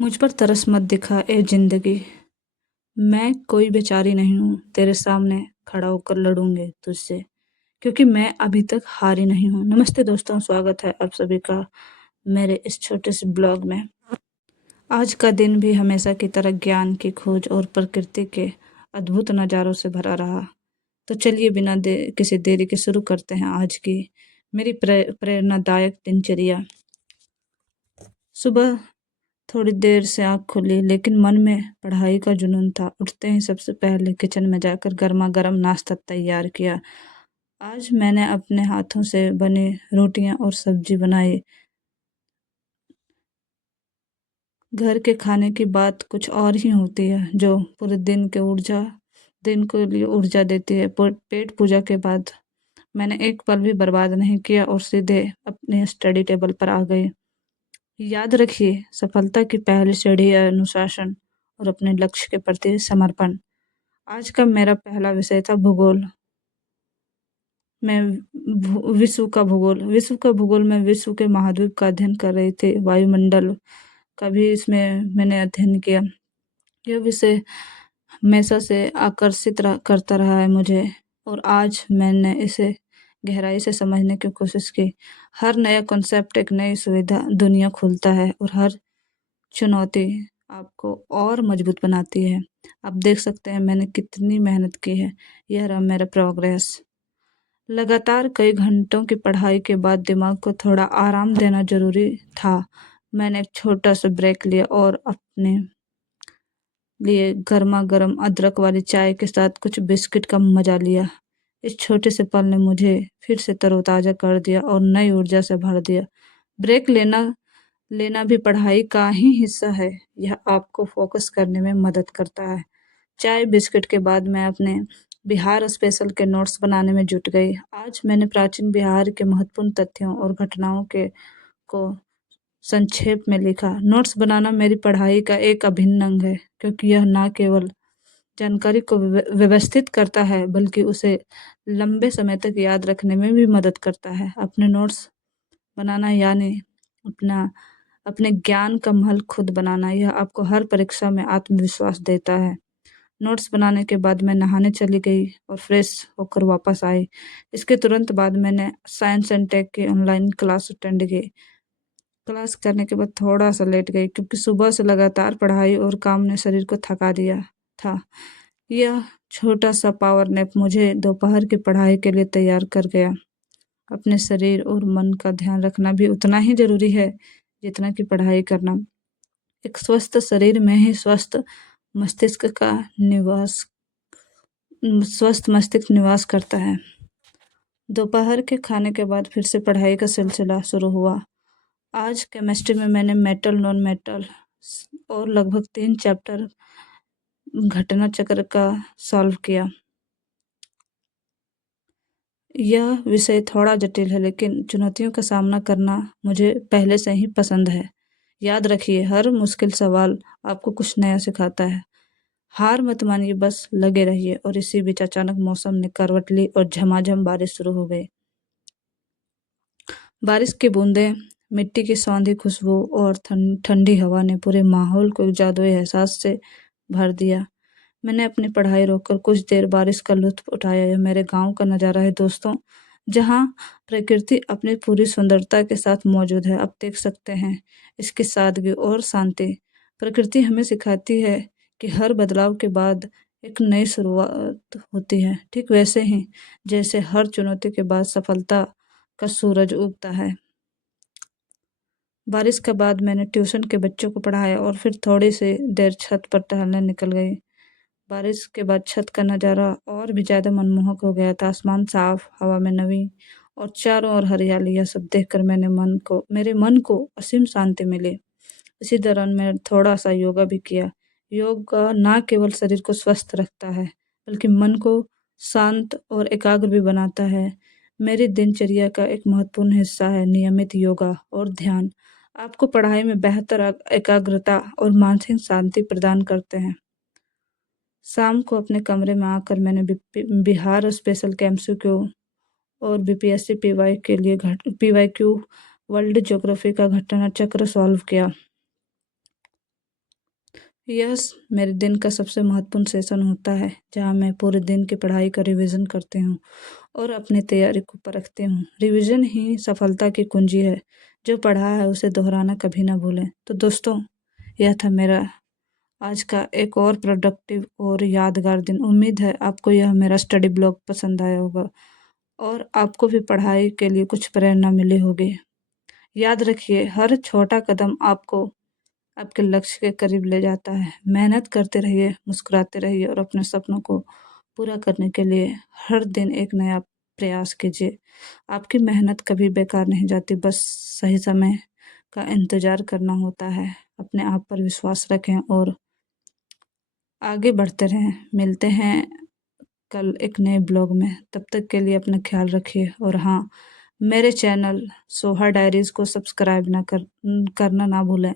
मुझ पर तरस मत दिखा ए जिंदगी। मैं कोई बेचारी नहीं हूँ, तेरे सामने खड़ा होकर लड़ूंगी तुझसे, क्योंकि मैं अभी तक हारी नहीं हूँ। नमस्ते दोस्तों, स्वागत है आप सभी का मेरे इस छोटे से ब्लॉग में। आज का दिन भी हमेशा की तरह ज्ञान की खोज और प्रकृति के अद्भुत नज़ारों से भरा रहा। तो चलिए बिना किसी देरी के शुरू करते हैं आज की मेरी प्रेरणादायक दिनचर्या। सुबह थोड़ी देर से आँख खुली, लेकिन मन में पढ़ाई का जुनून था। उठते ही सबसे पहले किचन में जाकर गर्मा-गर्म नाश्ता तैयार किया। आज मैंने अपने हाथों से बनी रोटियां और सब्जी बनाई। घर के खाने की बात कुछ और ही होती है, जो पूरे दिन के लिए ऊर्जा देती है। पेट पूजा के बाद मैंने एक पल भी बर्बाद नहीं किया और सीधे अपने स्टडी टेबल पर आ गई। याद रखिए, सफलता की पहली सीढ़ी है अनुशासन और अपने लक्ष्य के प्रति समर्पण। आज का मेरा पहला विषय था भूगोल। मैं विश्व का भूगोल में विश्व के महाद्वीप का अध्ययन कर रही थी। वायुमंडल का भी इसमें मैंने अध्ययन किया। यह विषय हमेशा से करता रहा है मुझे, और आज मैंने इसे गहराई से समझने की कोशिश की। हर नया कॉन्सेप्ट एक नई सुविधा दुनिया खोलता है, और हर चुनौती आपको और मजबूत बनाती है। आप देख सकते हैं मैंने कितनी मेहनत की है। यह रहा मेरा प्रोग्रेस। लगातार कई घंटों की पढ़ाई के बाद दिमाग को थोड़ा आराम देना जरूरी था। मैंने एक छोटा सा ब्रेक लिया और अपने लिए गर्मा गर्म अदरक वाली चाय के साथ कुछ बिस्किट का मजा लिया। इस छोटे से पल ने मुझे फिर से तरोताजा कर दिया और नई ऊर्जा से भर दिया। ब्रेक लेना लेना भी पढ़ाई का ही हिस्सा है। यह आपको फोकस करने में मदद करता है। चाय बिस्किट के बाद मैं अपने बिहार स्पेशल के नोट्स बनाने में जुट गई। आज मैंने प्राचीन बिहार के महत्वपूर्ण तथ्यों और घटनाओं के को संक्षेप में लिखा। नोट्स बनाना मेरी पढ़ाई का एक अभिन्न अंग है, क्योंकि यह न केवल जानकारी को व्यवस्थित करता है, बल्कि उसे लंबे समय तक याद रखने में भी मदद करता है। अपने नोट्स बनाना यानी अपना अपने ज्ञान का महल खुद बनाना। यह आपको हर परीक्षा में आत्मविश्वास देता है। नोट्स बनाने के बाद मैं नहाने चली गई और फ्रेश होकर वापस आई। इसके तुरंत बाद मैंने साइंस एंड टेक की ऑनलाइन क्लास अटेंड की। क्लास करने के बाद थोड़ा सा लेट गई, क्योंकि सुबह से लगातार पढ़ाई और काम ने शरीर को थका दिया था। यह छोटा सा पावर नैप मुझे दोपहर की पढ़ाई के लिए तैयार कर गया। अपने शरीर और मन का ध्यान रखना भी उतना ही जरूरी है जितना कि पढ़ाई करना। एक स्वस्थ शरीर में ही मस्तिष्क का निवास स्वस्थ मस्तिष्क निवास करता है। दोपहर के खाने के बाद फिर से पढ़ाई का सिलसिला शुरू हुआ। आज केमिस्ट्री में मैंने मेटल नॉन मेटल और लगभग 3 चैप्टर घटना चक्र का सॉल्व किया। यह विषय थोड़ा जटिल है, लेकिन चुनौतियों का सामना करना मुझे पहले से ही पसंद है। याद रखिए, हर मुश्किल सवाल आपको कुछ नया सिखाता है। हार मत मानिए, बस लगे रहिए। और इसी बीच अचानक मौसम ने करवट ली और झमाझम बारिश शुरू हो गई। बारिश की बूंदें, मिट्टी की सौंधी खुशबू और ठंडी हवा ने पूरे माहौल को एक जादुई एहसास से भर दिया। मैंने अपनी पढ़ाई रोककर कुछ देर बारिश का लुत्फ उठाया। यह मेरे गांव का नज़ारा है दोस्तों, जहां प्रकृति अपनी पूरी सुंदरता के साथ मौजूद है। आप देख सकते हैं इसकी सादगी और शांति। प्रकृति हमें सिखाती है कि हर बदलाव के बाद एक नई शुरुआत होती है, ठीक वैसे ही जैसे हर चुनौती के बाद सफलता का सूरज उगता है। बारिश के बाद मैंने ट्यूशन के बच्चों को पढ़ाया और फिर थोड़ी सी देर छत पर टहलने निकल गई। बारिश के बाद छत का नज़ारा और भी ज़्यादा मनमोहक हो गया था। आसमान साफ, हवा में नमी और चारों ओर हरियाली। यह सब देखकर मेरे मन को असीम शांति मिली। इसी दौरान मैं थोड़ा सा योगा भी किया। योगा ना केवल शरीर को स्वस्थ रखता है, बल्कि मन को शांत और एकाग्र भी बनाता है। मेरी दिनचर्या का एक महत्वपूर्ण हिस्सा है नियमित योगा और ध्यान। आपको पढ़ाई में बेहतर एकाग्रता और मानसिक शांति प्रदान करते हैं। शाम को अपने कमरे में आकर मैंने बिहार स्पेशल के एमसीक्यू और बीपीएससी पीवाईक्यू वर्ल्ड ज्योग्राफी का घटना चक्र सॉल्व किया। मेरे दिन का सबसे महत्वपूर्ण सेशन होता है, जहाँ मैं पूरे दिन की पढ़ाई का रिवीजन करती हूँ और अपनी तैयारी को परखती हूँ। रिवीजन ही सफलता की कुंजी है। जो पढ़ा है उसे दोहराना कभी ना भूलें। तो दोस्तों, यह था मेरा आज का एक और प्रोडक्टिव और यादगार दिन। उम्मीद है आपको यह मेरा स्टडी ब्लॉग पसंद आया होगा और आपको भी पढ़ाई के लिए कुछ प्रेरणा मिली होगी। याद रखिए, हर छोटा कदम आपको आपके लक्ष्य के करीब ले जाता है। मेहनत करते रहिए, मुस्कुराते रहिए और अपने सपनों को पूरा करने के लिए हर दिन एक नया प्रयास कीजिए। आपकी मेहनत कभी बेकार नहीं जाती, बस सही समय का इंतज़ार करना होता है। अपने आप पर विश्वास रखें और आगे बढ़ते रहें। मिलते हैं कल एक नए ब्लॉग में। तब तक के लिए अपना ख्याल रखिए और हाँ, मेरे चैनल सोहा डायरीज़ को सब्सक्राइब करना ना भूलें।